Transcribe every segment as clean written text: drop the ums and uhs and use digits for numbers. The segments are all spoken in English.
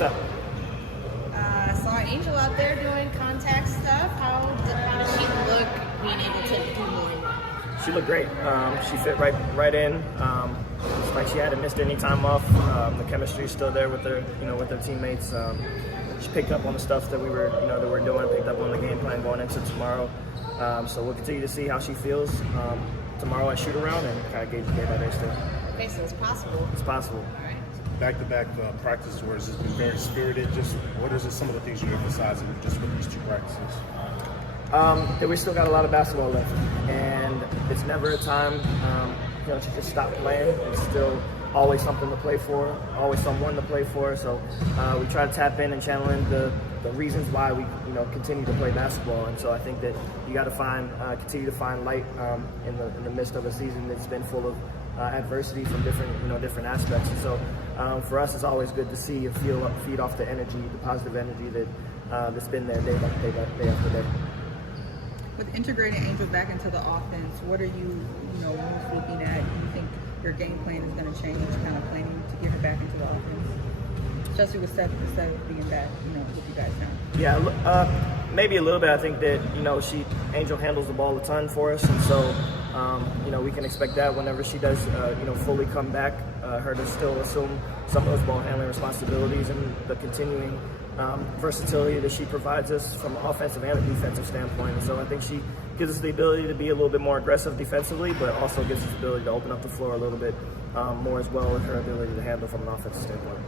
What's up? I saw Angel out there doing contact stuff. How does she look being able to do more? She looked great. She fit right in. It's like she hadn't missed any time off. The chemistry is still there with her, with her teammates. She picked up on the stuff that we were, that we're doing. Picked up on the game plan going into tomorrow. So we'll continue to see how she feels tomorrow at shoot around and kind of gauge the day by day still. Okay, so it's possible. It's possible. All right. Back-to-back practice tours has been very spirited. Just what is some of the things you're emphasizing just with these two practices? That we still got a lot of basketball left, and it's never a time to just stop playing. It's still always something to play for, always someone to play for. So we try to tap in and channel in the reasons why we continue to play basketball. And so I think that you got to continue to find light in the midst of a season that's been full of adversity from different aspects. And so for us, it's always good to see and feed off the energy, the positive energy that's been there day after day. With integrating Angel back into the offense, what are you most looking at? Do you think your game plan is going to change, kind of planning to get her back into the offense? Especially with Seth being back, with you guys now. Yeah, maybe a little bit. I think that, Angel handles the ball a ton for us, and so, we can expect that whenever she does, fully come back, her to still assume some of those ball handling responsibilities and the continuing versatility that she provides us from an offensive and a defensive standpoint. And so I think she gives us the ability to be a little bit more aggressive defensively, but also gives us the ability to open up the floor a little bit more as well with her ability to handle from an offensive standpoint.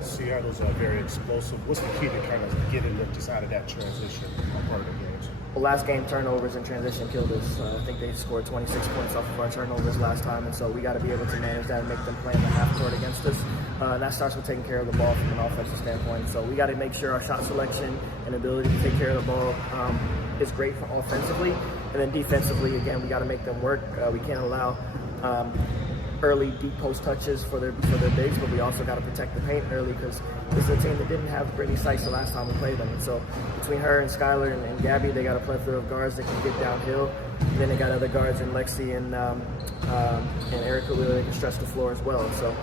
Seattle's very explosive. What's the key to kind of getting them just out of that transition part of the games? Well, last game, turnovers and transition killed us. I think they scored 26 points off of our turnovers last time, and so we got to be able to manage that and make them play in the half court against us. That starts with taking care of the ball from an offensive standpoint. So we got to make sure our shot selection and ability to take care of the ball is great offensively, and then defensively, again, we got to make them work. We can't allow early deep post touches for their bigs, but we also got to protect the paint early because this is a team that didn't have Brittany Sykes the last time we played them. And so between her and Skylar and Gabby, they got a plethora of guards that can get downhill. And then they got other guards in Lexi and Erica Wheeler that can stretch the floor as well. So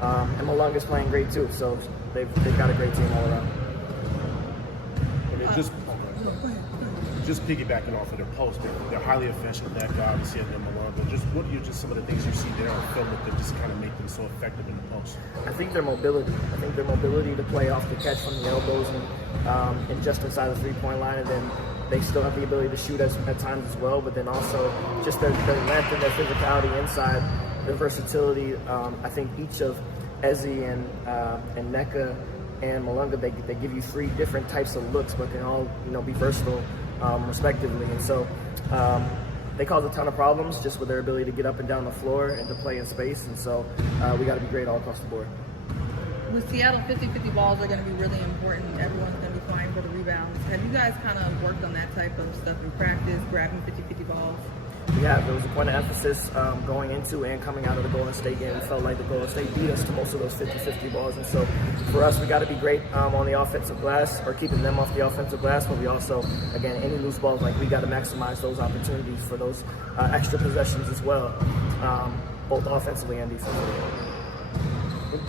and Malunga's playing great too. So they've got a great team all around. Just piggybacking off of their post, they're highly efficient. That guy, obviously, at them alone. But what are some of the things you see there on film that just kind of make them so effective in the post? I think their mobility. To play off the catch from the elbows and just inside the three-point line, and then they still have the ability to shoot at times as well. But then also just their length and their physicality inside, their versatility. I think each of Ezzy and NECA and Malunga, they give you three different types of looks, but can all be versatile. Respectively, and so they cause a ton of problems just with their ability to get up and down the floor and to play in space, and so we got to be great all across the board. With Seattle, 50-50 balls are going to be really important. Everyone's going to be flying for the rebounds. Have you guys kind of worked on that type of stuff in practice, grabbing 50-50 balls? Yeah, there was a point of emphasis going into and coming out of the Golden State game. We felt like the Golden State beat us to most of those 50-50 balls. And so for us, we got to be great on the offensive glass or keeping them off the offensive glass. But we also, again, any loose balls, we got to maximize those opportunities for those extra possessions as well, both offensively and defensively.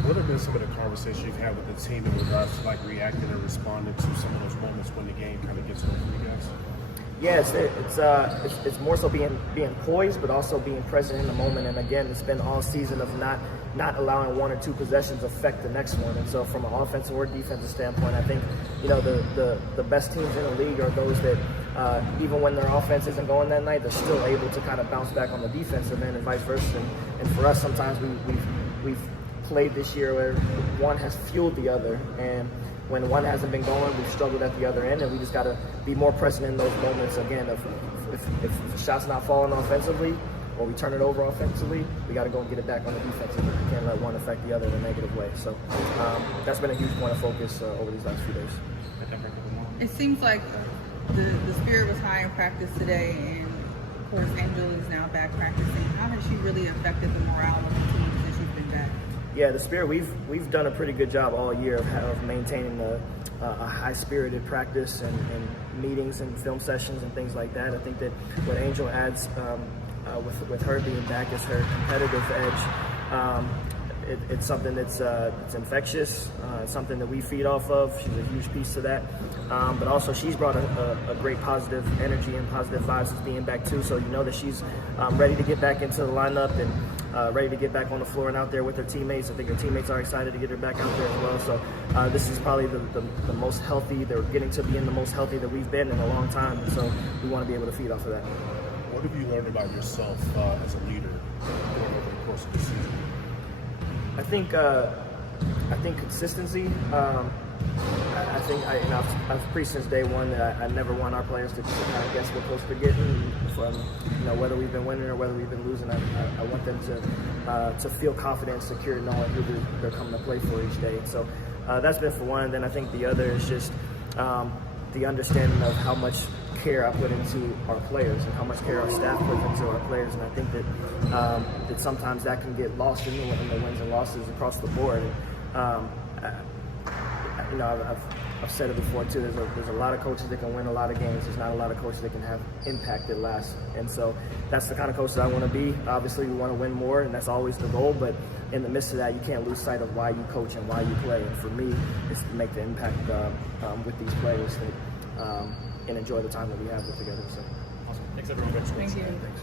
What have been some of the conversations you've had with the team in regards to reacting and responding to some of those moments when the game kind of gets over for you guys? Yeah, it's more so being poised, but also being present in the moment. And again, it's been all season of not allowing one or two possessions affect the next one. And so, from an offensive or defensive standpoint, I think the best teams in the league are those that even when their offense isn't going that night, they're still able to kind of bounce back on the defensive end and vice versa. And for us, sometimes we've played this year where one has fueled the other, and when one hasn't been going, we've struggled at the other end, and we just got to be more present in those moments. Again, if the shot's not falling offensively, or we turn it over offensively, we got to go and get it back on the defensive. We can't let one affect the other in a negative way. So that's been a huge point of focus over these last few days. It seems like the spirit was high in practice today, and of course, Angel is now back practicing. How has she really affected the morale of the team since she's been back? Yeah, the spirit, we've done a pretty good job all year of maintaining a high-spirited practice and meetings and film sessions and things like that. I think that what Angel adds with her being back is her competitive edge. it's something that's it's infectious. It's something that we feed off of. She's a huge piece to that. But also she's brought a great positive energy and positive vibes as being back too. So you know that she's ready to get back into the lineup and ready to get back on the floor and out there with her teammates. I think her teammates are excited to get her back out there as well. So this is probably the most healthy. They're getting to being the most healthy that we've been in a long time. And so we want to be able to feed off of that. What have you learned about yourself as a leader going over the course of the season? I think consistency. I think I've preached since day one that I never want our players to kind of guess what coach they're getting from whether we've been winning or whether we've been losing. I want them to feel confident and secure knowing who they're coming to play for each day. So that's been for one. And then I think the other is just the understanding of how much care I put into our players and how much care our staff puts into our players. And I think that sometimes that can get lost in the wins and losses across the board. And, I've said it before too. There's a lot of coaches that can win a lot of games. There's not a lot of coaches that can have impact that lasts. And so that's the kind of coach that I want to be. Obviously, we want to win more, and that's always the goal. But in the midst of that, you can't lose sight of why you coach and why you play. And for me, it's to make the impact with these players and enjoy the time that we have together. So. Awesome. Thanks everyone. Thank you. Thanks.